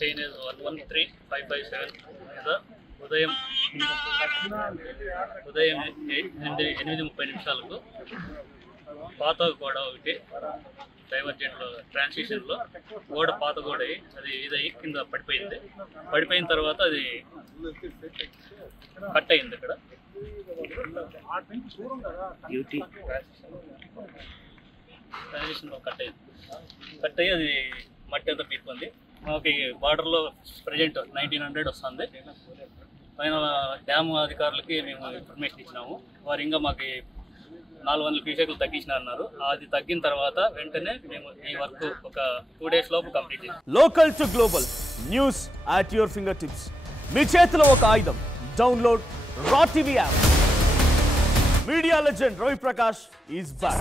Chain is 113557 మీద ఉదయం 8:30 నిమిషాలకు పాత గోడ ఒకటి డైవర్జెంట్లో ట్రాన్సిషన్లో పాత గోడ అది ఇదయ్యి కింద పడిపోయిన తర్వాత అది కట్ అయింది. ఇక్కడ ట్రాన్సిషన్లో కట్ అయ్యి అది మట్టి అంతా పీక్కుంది. మాకు బార్డర్లో ప్రజెంట్ 1900 వస్తుంది. పైన డ్యామ్ అధికారులకి మేము ఇన్ఫర్మేషన్ ఇచ్చినాము. వారు ఇంకా మాకు 400 క్యూసెక్లు తగ్గించినారన్నారు. అది తగ్గిన తర్వాత వెంటనే మేము ఈ వర్క్ ఒక 2 days లోపు కంప్లీట్ చేస్తాం. Local to global news at your finger tips. మీ చేతిలో ఒక ఆయుధం. Download raw TV app. Media legend Ravi Prakash is back.